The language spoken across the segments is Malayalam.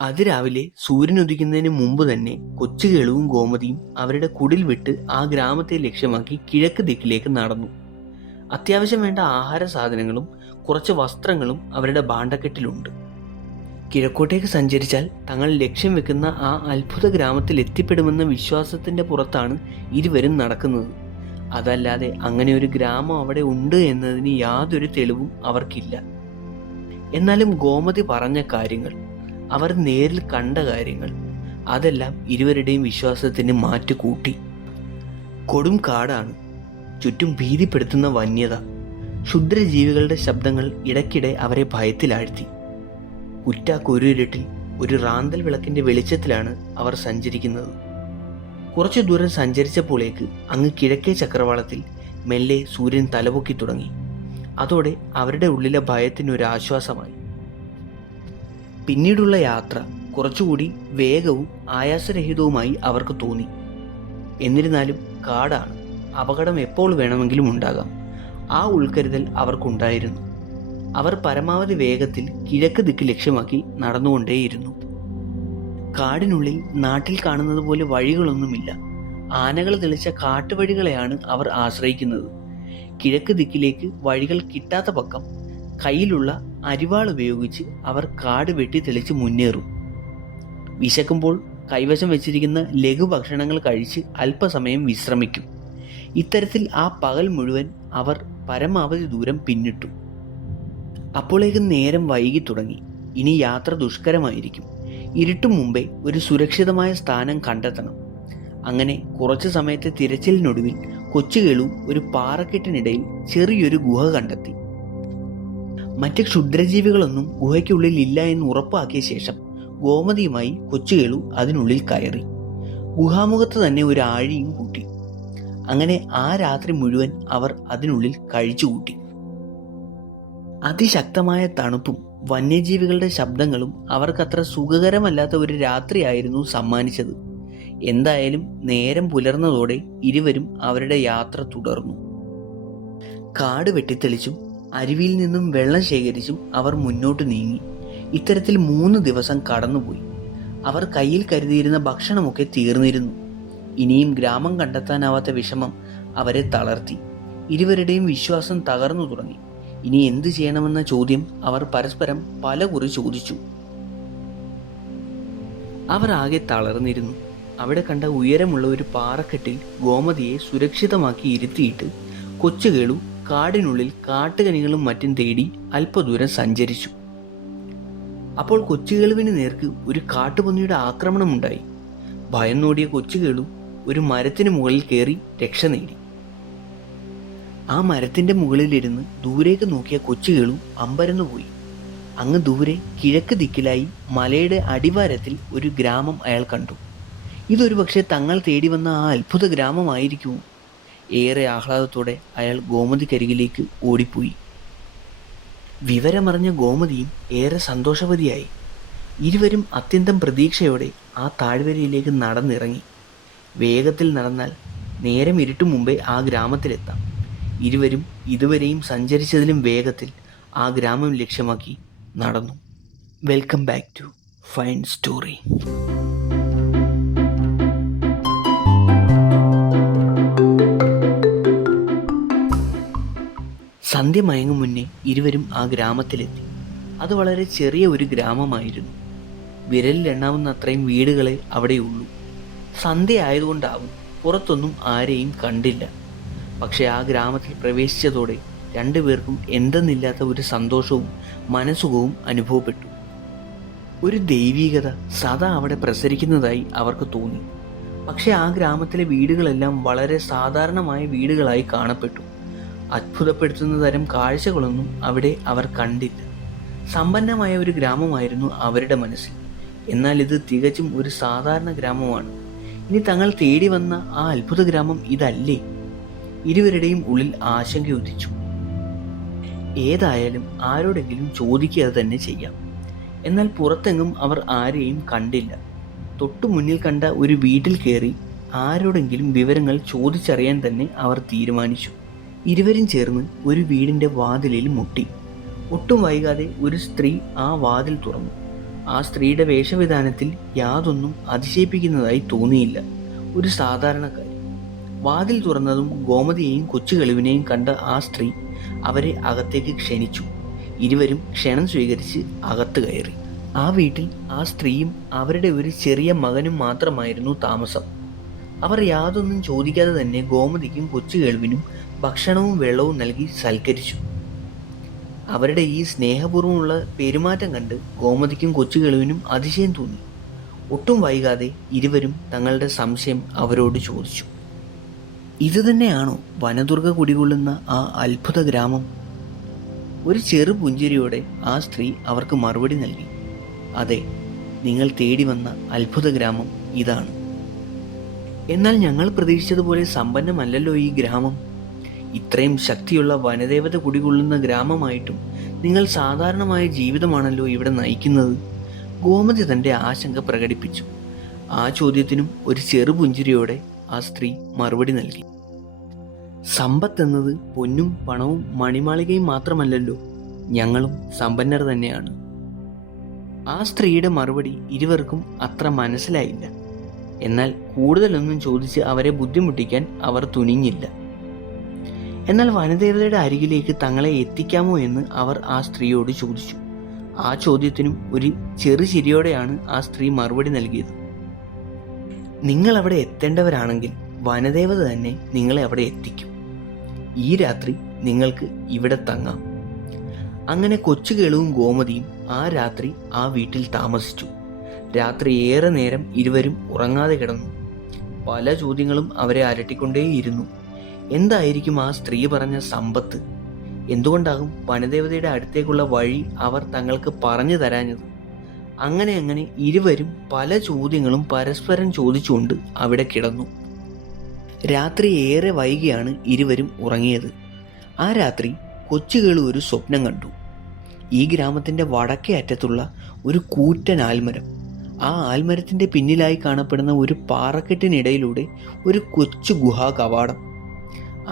അതിരാവിലെ സൂര്യൻ ഉദിക്കുന്നതിന് മുമ്പ് തന്നെ കൊച്ചുകേളുവും ഗോമതിയും അവരുടെ കുടിൽ വിട്ട് ആ ഗ്രാമത്തെ ലക്ഷ്യമാക്കി കിഴക്ക് ദിക്കിലേക്ക് നടന്നു. അത്യാവശ്യം വേണ്ട ആഹാര സാധനങ്ങളും കുറച്ച് വസ്ത്രങ്ങളും അവരുടെ ഭാണ്ഡക്കെട്ടിലുണ്ട്. കിഴക്കോട്ടേക്ക് സഞ്ചരിച്ചാൽ തങ്ങൾ ലക്ഷ്യം വെക്കുന്ന ആ അത്ഭുത ഗ്രാമത്തിൽ എത്തിപ്പെടുമെന്ന വിശ്വാസത്തിന്റെ പുറത്താണ് ഇരുവരും നടക്കുന്നത്. അതല്ലാതെ അങ്ങനെ ഒരു ഗ്രാമം അവിടെ ഉണ്ട് എന്നതിന് യാതൊരു തെളിവും അവർക്കില്ല. എന്നാലും ഗോമതി പറഞ്ഞ കാര്യങ്ങൾ, അവർ നേരിൽ കണ്ട കാര്യങ്ങൾ, അതെല്ലാം ഇരുവരുടെയും വിശ്വാസത്തിന് മാറ്റുകൂട്ടി. കൊടും കാടാണ്, ചുറ്റും ഭീതിപ്പെടുത്തുന്ന വന്യത, ക്ഷുദ്രജീവികളുടെ ശബ്ദങ്ങൾ ഇടയ്ക്കിടെ അവരെ ഭയത്തിലാഴ്ത്തി. കുറ്റാക്കൊരുരുട്ടിൽ ഒരു റാന്തൽ വിളക്കിന്റെ വെളിച്ചത്തിലാണ് അവർ സഞ്ചരിക്കുന്നത്. കുറച്ചു ദൂരം സഞ്ചരിച്ചപ്പോഴേക്ക് അങ്ങ് കിഴക്കേ ചക്രവാളത്തിൽ മെല്ലെ സൂര്യൻ തലപൊക്കി തുടങ്ങി. അതോടെ അവരുടെ ഉള്ളിലെ ഭയത്തിനൊരു ആശ്വാസമായി. പിന്നീടുള്ള യാത്ര കുറച്ചുകൂടി വേഗവും ആയാസരഹിതവുമായി അവർക്ക് തോന്നി. എന്നിരുന്നാലും കാടാണ്, അപകടം എപ്പോൾ വേണമെങ്കിലും ഉണ്ടാകാം. ആ ഉൾക്കരുതൽ അവർക്കുണ്ടായിരുന്നു. അവർ പരമാവധി വേഗത്തിൽ കിഴക്ക് ദിക്ക് ലക്ഷ്യമാക്കി നടന്നുകൊണ്ടേയിരുന്നു. കാടിനുള്ളിൽ നാട്ടിൽ കാണുന്നത് പോലെ വഴികളൊന്നുമില്ല. ആനകൾ തെളിച്ച കാട്ടുവഴികളെയാണ് അവർ ആശ്രയിക്കുന്നത്. കിഴക്ക് ദിക്കിലേക്ക് വഴികൾ കിട്ടാത്ത പക്കം കയ്യിലുള്ള അരിവാൾ ഉപയോഗിച്ച് അവർ കാട് വെട്ടി തെളിച്ച് മുന്നേറും. വിശക്കുമ്പോൾ കൈവശം വെച്ചിരിക്കുന്ന ലഘുഭക്ഷണങ്ങൾ കഴിച്ച് അല്പസമയം വിശ്രമിക്കും. ഇത്തരത്തിൽ ആ പകൽ മുഴുവൻ അവർ പരമാവധി ദൂരം പിന്നിട്ടു. അപ്പോഴേക്കും നേരം വൈകി തുടങ്ങി. ഇനി യാത്ര ദുഷ്കരമായിരിക്കും. ഇരുട്ടും മുമ്പേ ഒരു സുരക്ഷിതമായ സ്ഥാനം കണ്ടെത്തണം. അങ്ങനെ കുറച്ചു സമയത്തെ തിരച്ചിലിനൊടുവിൽ കൊച്ചുകേളു ഒരു പാറക്കെട്ടിനിടയിൽ ചെറിയൊരു ഗുഹ കണ്ടെത്തി. മറ്റ് ക്ഷുദ്രജീവികളൊന്നും ഗുഹയ്ക്കുള്ളിൽ ഇല്ല എന്ന് ഉറപ്പാക്കിയ ശേഷം ഗോമതിയുമായി കൊച്ചുകേളു അതിനുള്ളിൽ കയറി. ഗുഹാമുഖത്ത് തന്നെ ഒരു ആഴിയും കൂട്ടി. അങ്ങനെ ആ രാത്രി മുഴുവൻ അവർ അതിനുള്ളിൽ കഴിച്ചുകൂട്ടി. അതിശക്തമായ തണുപ്പും വന്യജീവികളുടെ ശബ്ദങ്ങളും അവർക്കത്ര സുഖകരമല്ലാത്ത ഒരു രാത്രിയായിരുന്നു സമ്മാനിച്ചത്. എന്തായാലും നേരം പുലർന്നതോടെ ഇരുവരും അവരുടെ യാത്ര തുടർന്നു. കാട് വെട്ടിത്തെളിച്ചും അരുവിയിൽ നിന്നും വെള്ളം ശേഖരിച്ചും അവർ മുന്നോട്ട് നീങ്ങി. ഇത്തരത്തിൽ 3 ദിവസം കടന്നുപോയി. അവർ കയ്യിൽ കരുതിയിരുന്ന ഭക്ഷണമൊക്കെ തീർന്നിരുന്നു. ഇനിയും ഗ്രാമം കണ്ടെത്താനാവാത്ത വിഷമം അവരെ തളർത്തി. ഇരുവരുടെയും വിശ്വാസം തകർന്നു തുടങ്ങി. ഇനി എന്ത് ചെയ്യണമെന്ന ചോദ്യം അവർ പരസ്പരം പലകുറി ചോദിച്ചു. അവർ ആകെ തളർന്നിരുന്നു. അവിടെ കണ്ട ഉയരമുള്ള ഒരു പാറക്കെട്ടിൽ ഗോമതിയെ സുരക്ഷിതമാക്കി ഇരുത്തിയിട്ട് കൊച്ചുകേളു കാടിനുള്ളിൽ കാട്ടുകനികളും മറ്റും തേടി അല്പദൂരം സഞ്ചരിച്ചു. അപ്പോൾ കൊച്ചുകേളുവിന് നേർക്ക് ഒരു കാട്ടുപന്നിയുടെ ആക്രമണമുണ്ടായി. ഭയന്നോടിയ കൊച്ചുകേളു ഒരു മരത്തിന് മുകളിൽ കയറി രക്ഷ നേടി. ആ മരത്തിന്റെ മുകളിലിരുന്ന് ദൂരേക്ക് നോക്കിയ കൊച്ചുകേളു അമ്പരന്നുപോയി. അങ്ങ് ദൂരെ കിഴക്ക് ദിക്കിലായി മലയുടെ അടിവാരത്തിൽ ഒരു ഗ്രാമം അയാൾ കണ്ടു. ഇതൊരു പക്ഷേ തങ്ങൾ തേടി വന്ന ആ അത്ഭുത ഗ്രാമമായിരിക്കുമോ? ഏറെ ആഹ്ലാദത്തോടെ അയാൾ ഗോമതിക്കരികിലേക്ക് ഓടിപ്പോയി. വിവരമറിഞ്ഞ ഗോമതിയും ഏറെ സന്തോഷവതിയായി. ഇരുവരും അത്യന്തം പ്രതീക്ഷയോടെ ആ താഴ്വരയിലേക്ക് നടന്നിറങ്ങി. വേഗത്തിൽ നടന്നാൽ നേരം ഇരുട്ടും മുമ്പേ ആ ഗ്രാമത്തിലെത്താം. ഇരുവരും ഇതുവരെയും സഞ്ചരിച്ചതിലും വേഗത്തിൽ ആ ഗ്രാമം ലക്ഷ്യമാക്കി നടന്നു. Welcome back to fine story. സന്ധ്യ മയങ്ങും മുന്നേ ഇരുവരും ആ ഗ്രാമത്തിലെത്തി. അത് വളരെ ചെറിയ ഒരു ഗ്രാമമായിരുന്നു. വിരലിലെണ്ണാവുന്ന അത്രയും വീടുകളെ അവിടെയുള്ളൂ. സന്ധ്യ ആയതുകൊണ്ടാവും പുറത്തൊന്നും ആരെയും കണ്ടില്ല. പക്ഷെ ആ ഗ്രാമത്തിൽ പ്രവേശിച്ചതോടെ രണ്ടുപേർക്കും എന്തെന്നില്ലാത്ത ഒരു സന്തോഷവും മനസുഖവും അനുഭവപ്പെട്ടു. ഒരു ദൈവീകത സദാ അവിടെ പ്രസരിക്കുന്നതായി അവർക്ക് തോന്നി. പക്ഷെ ആ ഗ്രാമത്തിലെ വീടുകളെല്ലാം വളരെ സാധാരണമായ വീടുകളായി കാണപ്പെട്ടു. അത്ഭുതപ്പെടുത്തുന്ന തരം കാഴ്ചകളൊന്നും അവിടെ അവർ കണ്ടില്ല. സമ്പന്നമായ ഒരു ഗ്രാമമായിരുന്നു അവരുടെ മനസ്സിൽ. എന്നാൽ ഇത് തികച്ചും ഒരു സാധാരണ ഗ്രാമമാണ്. ഇനി തങ്ങൾ തേടി വന്ന ആ അത്ഭുത ഗ്രാമം ഇതല്ലേ? ഇരുവരുടെയും ഉള്ളിൽ ആശങ്ക ഉദിച്ചു. ഏതായാലും ആരോടെങ്കിലും ചോദിക്കുക തന്നെ ചെയ്യാം. എന്നാൽ പുറത്തെങ്ങും അവർ ആരെയും കണ്ടില്ല. തൊട്ടു മുന്നിൽ കണ്ട ഒരു വീട്ടിൽ കയറി ആരോടെങ്കിലും വിവരങ്ങൾ ചോദിച്ചറിയാൻ തന്നെ അവർ തീരുമാനിച്ചു. ഇരുവരും ചേർന്ന് ഒരു വീടിൻ്റെ വാതിലിൽ മുട്ടി. ഒട്ടും വൈകാതെ ഒരു സ്ത്രീ ആ വാതിൽ തുറന്നു. ആ സ്ത്രീയുടെ വേഷവിധാനത്തിൽ യാതൊന്നും അതിശയിപ്പിക്കുന്നതായി തോന്നിയില്ല. ഒരു സാധാരണക്കാരി. വാതിൽ തുറന്നതും ഗോമതിയെയും കൊച്ചു കെളുവിനെയും കണ്ട ആ സ്ത്രീ അവരെ അകത്തേക്ക് ക്ഷണിച്ചു. ഇരുവരും ക്ഷണം സ്വീകരിച്ച് അകത്ത് കയറി. ആ വീട്ടിൽ ആ സ്ത്രീയും അവരുടെ ഒരു ചെറിയ മകനും മാത്രമായിരുന്നു താമസം. അവർ യാതൊന്നും ചോദിക്കാതെ തന്നെ ഗോമതിക്കും കൊച്ചു കേൾവിനും ഭക്ഷണവും വെള്ളവും നൽകി സൽക്കരിച്ചു. അവരുടെ ഈ സ്നേഹപൂർവ്വമുള്ള പെരുമാറ്റം കണ്ട് ഗോമതിക്കും കൊച്ചു കേൾവിനും അതിശയം തോന്നി. ഒട്ടും വൈകാതെ ഇരുവരും തങ്ങളുടെ സംശയം അവരോട് ചോദിച്ചു. ഇത് തന്നെയാണോ വനദുർഗ കുടികൊള്ളുന്ന ആ അത്ഭുത ഗ്രാമം? ഒരു ചെറു പുഞ്ചിരിയോടെ ആ സ്ത്രീ അവർക്ക് മറുപടി നൽകി. അതെ, നിങ്ങൾ തേടി വന്ന അത്ഭുത ഗ്രാമം ഇതാണ്. എന്നാൽ ഞങ്ങൾ പ്രതീക്ഷിച്ചതുപോലെ സമ്പന്നമല്ലല്ലോ ഈ ഗ്രാമം. ഇത്രയും ശക്തിയുള്ള വനദേവത കുടികൊള്ളുന്ന ഗ്രാമമായിട്ടും നിങ്ങൾ സാധാരണമായ ജീവിതമാണല്ലോ ഇവിടെ നയിക്കുന്നത്. ഗോമതി തൻ്റെ ആശങ്ക പ്രകടിപ്പിച്ചു. ആ ചോദ്യത്തിനും ഒരു ചെറു പുഞ്ചിരിയോടെ ആ സ്ത്രീ മറുപടി നൽകി. സമ്പത്ത് എന്നത് പൊന്നും പണവും മണിമാളികയും മാത്രമല്ലല്ലോ, ഞങ്ങളും സമ്പന്നർ തന്നെയാണ്. ആ സ്ത്രീയുടെ മറുപടി ഇരുവർക്കും അത്ര മനസ്സിലായില്ല. എന്നാൽ കൂടുതലൊന്നും ചോദിച്ച് അവരെ ബുദ്ധിമുട്ടിക്കാൻ അവർ തുനിഞ്ഞില്ല. എന്നാൽ വനദേവതയുടെ അരികിലേക്ക് തങ്ങളെ എത്തിക്കാമോ എന്ന് അവർ ആ സ്ത്രീയോട് ചോദിച്ചു. ആ ചോദ്യത്തിനും ഒരു ചെറു ചിരിയോടെയാണ് ആ സ്ത്രീ മറുപടി നൽകിയത്. നിങ്ങൾ അവിടെ എത്തേണ്ടവരാണെങ്കിൽ വനദേവത തന്നെ നിങ്ങളെ അവിടെ എത്തിക്കും. ഈ രാത്രി നിങ്ങൾക്ക് ഇവിടെ തങ്ങാം. അങ്ങനെ കൊച്ചു കേളുവും ഗോമതിയും ആ രാത്രി ആ വീട്ടിൽ താമസിച്ചു. രാത്രി ഏറെ നേരം ഇരുവരും ഉറങ്ങാതെ കിടന്നു. പല ചോദ്യങ്ങളും അവരെ അലട്ടിക്കൊണ്ടേയിരുന്നു. എന്തായിരിക്കും ആ സ്ത്രീ പറഞ്ഞ സമ്പത്ത്? എന്തുകൊണ്ടാകും വനദേവതയുടെ അടുത്തേക്കുള്ള വഴി അവർ തങ്ങൾക്ക് പറഞ്ഞു തരാഞ്ഞത്? അങ്ങനെ ഇരുവരും പല ചോദ്യങ്ങളും പരസ്പരം ചോദിച്ചുകൊണ്ട് അവിടെ കിടന്നു. രാത്രി ഏറെ വൈകിയാണ് ഇരുവരും ഉറങ്ങിയത്. ആ രാത്രി കൊച്ചുകേളു ഒരു സ്വപ്നം കണ്ടു. ഈ ഗ്രാമത്തിൻ്റെ വടക്കേ അറ്റത്തുള്ള ഒരു കൂറ്റൻ ആൽമരം, ആ ആൽമരത്തിൻ്റെ പിന്നിലായി കാണപ്പെടുന്ന ഒരു പാറക്കെട്ടിനിടയിലൂടെ ഒരു കൊച്ചു ഗുഹാ കവാടം.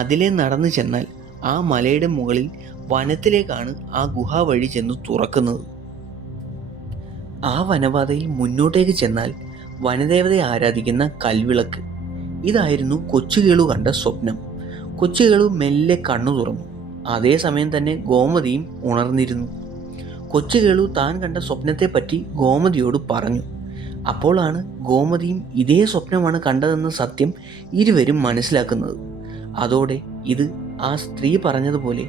അതിലെ നടന്നു ചെന്നാൽ ആ മലയുടെ മുകളിൽ വനത്തിലേക്കാണ് ആ ഗുഹാ വഴി ചെന്ന് തുറക്കുന്നത്. ആ വനപാതയിൽ മുന്നോട്ടേക്ക് ചെന്നാൽ വനദേവതയെ ആരാധിക്കുന്ന കൽവിളക്ക്. ഇതായിരുന്നു കൊച്ചുകേളു കണ്ട സ്വപ്നം. കൊച്ചുകേളു മെല്ലെ കണ്ണു തുറന്നു. അതേസമയം തന്നെ ഗോമതിയും ഉണർന്നിരുന്നു. കൊച്ചുകേളു താൻ കണ്ട സ്വപ്നത്തെപ്പറ്റി ഗോമതിയോട് പറഞ്ഞു. അപ്പോഴാണ് ഗോമതിയും ഇതേ സ്വപ്നമാണ് കണ്ടതെന്ന സത്യം ഇരുവരും മനസ്സിലാക്കുന്നത്. അതോടെ ഇത് ആ സ്ത്രീ പറഞ്ഞതുപോലെ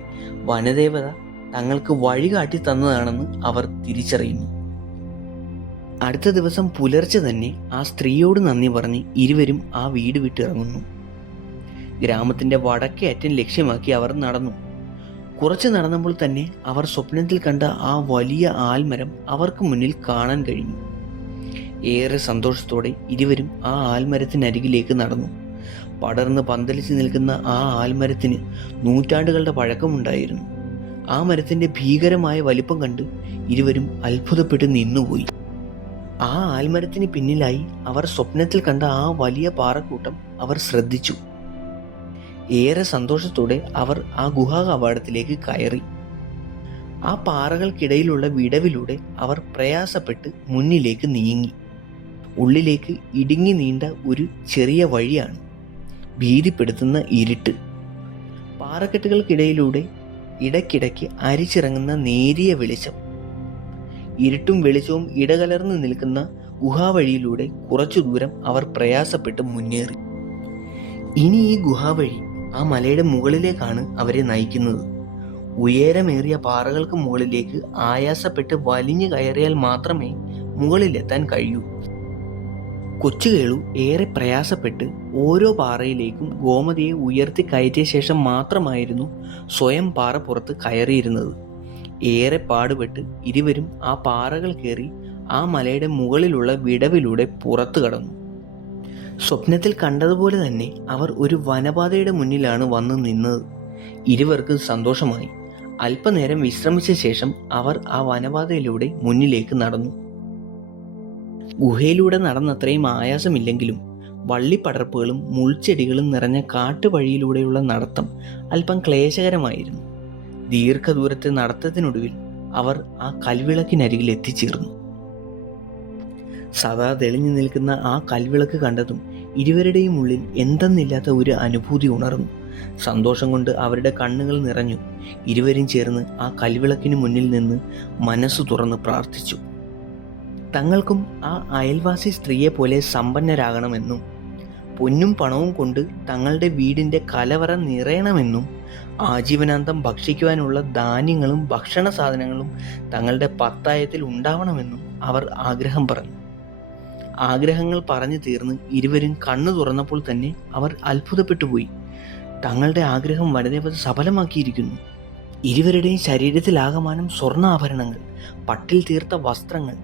വനദേവത തങ്ങൾക്ക് വഴി കാട്ടി തന്നതാണെന്ന് അവർ തിരിച്ചറിയുന്നു. അടുത്ത ദിവസം പുലർച്ചെ തന്നെ ആ സ്ത്രീയോട് നന്ദി പറഞ്ഞ് ഇരുവരും ആ വീട് വിട്ടിറങ്ങുന്നു. ഗ്രാമത്തിൻ്റെ വടക്കേ അറ്റം ലക്ഷ്യമാക്കി അവർ നടന്നു. കുറച്ച് നടന്നപ്പോൾ തന്നെ അവർ സ്വപ്നത്തിൽ കണ്ട ആ വലിയ ആൽമരം അവർക്ക് മുന്നിൽ കാണാൻ കഴിഞ്ഞു. ഏറെ സന്തോഷത്തോടെ ഇരുവരും ആ ആൽമരത്തിനരികിലേക്ക് നടന്നു. പടർന്ന് പന്തലിച്ച് നിൽക്കുന്ന ആ ആൽമരത്തിന് നൂറ്റാണ്ടുകളുടെ പഴക്കമുണ്ടായിരുന്നു. ആ മരത്തിൻ്റെ ഭീകരമായ വലിപ്പം കണ്ട് ഇരുവരും അത്ഭുതപ്പെട്ട് നിന്നുപോയി. ആ ആൽമരത്തിന് പിന്നിലായി അവർ സ്വപ്നത്തിൽ കണ്ട ആ വലിയ പാറക്കൂട്ടം അവർ ശ്രദ്ധിച്ചു. ഏറെ സന്തോഷത്തോടെ അവർ ആ ഗുഹാ കവാടത്തിലേക്ക് കയറി. ആ പാറകൾക്കിടയിലുള്ള വിടവിലൂടെ അവർ പ്രയാസപ്പെട്ട് മുന്നിലേക്ക് നീങ്ങി. ഉള്ളിലേക്ക് ഇടുങ്ങി നീണ്ട ഒരു ചെറിയ വഴിയാണ്. ഭീതിപ്പെടുത്തുന്ന ഇരുട്ട്. പാറക്കെട്ടുകൾക്കിടയിലൂടെ ഇടയ്ക്കിടയ്ക്ക് അരിച്ചിറങ്ങുന്ന നേരിയ വെളിച്ചം. ഇരുട്ടും വെളിച്ചവും ഇടകലർന്ന് നിൽക്കുന്ന ഗുഹാവഴിയിലൂടെ കുറച്ചു ദൂരം അവർ പ്രയാസപ്പെട്ട് മുന്നേറി. ഇനി ഈ ഗുഹാവഴി ആ മലയുടെ മുകളിലേക്കാണ് അവരെ നയിക്കുന്നത്. ഉയരമേറിയ പാറകൾക്ക് മുകളിലേക്ക് ആയാസപ്പെട്ട് വലിഞ്ഞു കയറിയാൽ മാത്രമേ മുകളിലെത്താൻ കഴിയൂ. കൊച്ചുകേളു ഏറെ പ്രയാസപ്പെട്ട് ഓരോ പാറയിലേക്കും ഗോമതിയെ ഉയർത്തി കയറ്റിയ ശേഷം മാത്രമായിരുന്നു സ്വയം പാറ പുറത്ത് കയറിയിരുന്നത്. ഏറെ പാടുപെട്ട് ഇരുവരും ആ പാറകൾ കയറി ആ മലയുടെ മുകളിലുള്ള വിടവിലൂടെ പുറത്തു കടന്നു. സ്വപ്നത്തിൽ കണ്ടതുപോലെ തന്നെ അവർ ഒരു വനപാതയുടെ മുന്നിലാണ് വന്ന് നിന്നത്. ഇരുവർക്കും സന്തോഷമായി. അല്പനേരം വിശ്രമിച്ച ശേഷം അവർ ആ വനപാതയിലൂടെ മുന്നിലേക്ക് നടന്നു. ഗുഹയിലൂടെ നടന്നത്രയും ആയാസമില്ലെങ്കിലും വള്ളിപ്പടർപ്പുകളും മുൾച്ചെടികളും നിറഞ്ഞ കാട്ടുവഴിയിലൂടെയുള്ള നടത്തം അല്പം ക്ലേശകരമായിരുന്നു. ദീർഘദൂരത്തെ നടത്തത്തിനൊടുവിൽ അവർ ആ കൽവിളക്കിനരികിൽ എത്തിച്ചേർന്നു. സദാ തെളിഞ്ഞു നിൽക്കുന്ന ആ കൽവിളക്ക് കണ്ടതും ഇരുവരുടെയും ഉള്ളിൽ എന്തെന്നില്ലാത്ത ഒരു അനുഭൂതി ഉണർന്നു. സന്തോഷം കൊണ്ട് അവരുടെ കണ്ണുകൾ നിറഞ്ഞു. ഇരുവരും ചേർന്ന് ആ കൽവിളക്കിന് മുന്നിൽ നിന്ന് മനസ്സു തുറന്ന് പ്രാർത്ഥിച്ചു. തങ്ങൾക്കും ആ അയൽവാസി സ്ത്രീയെ പോലെ സമ്പന്നരാകണമെന്നും പൊന്നും പണവും കൊണ്ട് തങ്ങളുടെ വീടിൻ്റെ കലവറ നിറയണമെന്നും ആജീവനാന്തം ഭക്ഷിക്കുവാനുള്ള ധാന്യങ്ങളും ഭക്ഷണ സാധനങ്ങളും തങ്ങളുടെ പത്തായത്തിൽ ഉണ്ടാവണമെന്നും അവർ ആഗ്രഹം പറഞ്ഞു. ആഗ്രഹങ്ങൾ പറഞ്ഞു തീർന്ന് ഇരുവരും കണ്ണു തുറന്നപ്പോൾ തന്നെ അവർ അത്ഭുതപ്പെട്ടു പോയി. തങ്ങളുടെ ആഗ്രഹം വനദേവത സഫലമാക്കിയിരിക്കുന്നു. ഇരുവരുടെയും ശരീരത്തിലാകമാനം സ്വർണ്ണാഭരണങ്ങൾ, പട്ടിൽ തീർത്ത വസ്ത്രങ്ങൾ.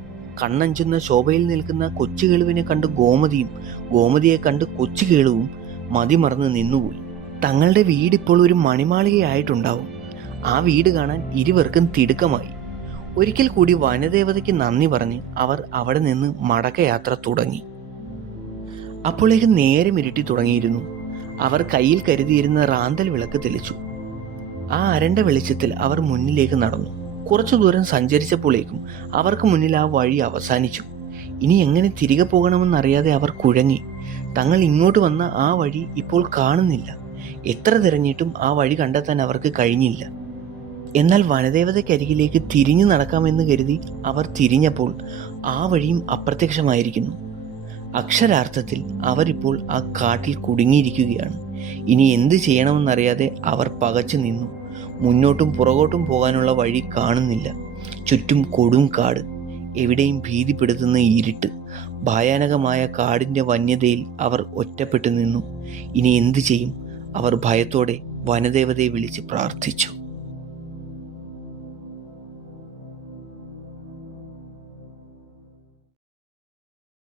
കണ്ണഞ്ചുന്ന ശോഭയിൽ നിൽക്കുന്ന കൊച്ചുകേളുവിനെ കണ്ട് ഗോമതിയും, ഗോമതിയെ കണ്ട് കൊച്ചുകേളുവും മതിമറന്ന് നിന്നുപോയി. തങ്ങളുടെ വീടിപ്പോൾ ഒരു മണിമാളികയായിട്ടുണ്ടാവും. ആ വീട് കാണാൻ ഇരുവർക്കും തിടുക്കമായി. ഒരിക്കൽ കൂടി വനദേവതയ്ക്ക് നന്ദി പറഞ്ഞ് അവർ അവിടെ നിന്ന് മടക്കയാത്ര തുടങ്ങി. അപ്പോഴേക്കും നേരം ഇരുട്ടി തുടങ്ങിയിരുന്നു. അവർ കയ്യിൽ കരുതിയിരുന്ന റാന്തൽ വിളക്ക് തെളിച്ചു. ആ അരണ്ട വെളിച്ചത്തിൽ അവർ മുന്നിലേക്ക് നടന്നു. കുറച്ചു ദൂരം സഞ്ചരിച്ചപ്പോഴേക്കും അവർക്ക് മുന്നിൽ ആ വഴി അവസാനിച്ചു. ഇനി എങ്ങനെ തിരികെ പോകണമെന്നറിയാതെ അവർ കുഴങ്ങി. തങ്ങൾ ഇങ്ങോട്ട് വന്ന ആ വഴി ഇപ്പോൾ കാണുന്നില്ല. എത്ര തിരഞ്ഞിട്ടും ആ വഴി കണ്ടെത്താൻ അവർക്ക് കഴിഞ്ഞില്ല. എന്നാൽ വനദേവതയ്ക്കരികിലേക്ക് തിരിഞ്ഞു നടക്കാമെന്ന് കരുതി അവർ തിരിഞ്ഞപ്പോൾ ആ വഴിയും അപ്രത്യക്ഷമായിരിക്കുന്നു. അക്ഷരാർത്ഥത്തിൽ അവരിപ്പോൾ ആ കാട്ടിൽ കുടുങ്ങിയിരിക്കുകയാണ്. ഇനി എന്ത് ചെയ്യണമെന്നറിയാതെ അവർ പകച്ചു നിന്നു. മുന്നോട്ടും പുറകോട്ടും പോകാനുള്ള വഴി കാണുന്നില്ല. ചുറ്റും കൊടും കാട്, എവിടെയും ഭീതിപ്പെടുത്തുന്ന ഇരുട്ട്. ഭയാനകമായ കാടിൻ്റെ വന്യതയിൽ അവർ ഒറ്റപ്പെട്ടു നിന്നു. ഇനി എന്തു ചെയ്യും? അവർ ഭയത്തോടെ വനദേവതയെ വിളിച്ച് പ്രാർത്ഥിച്ചു.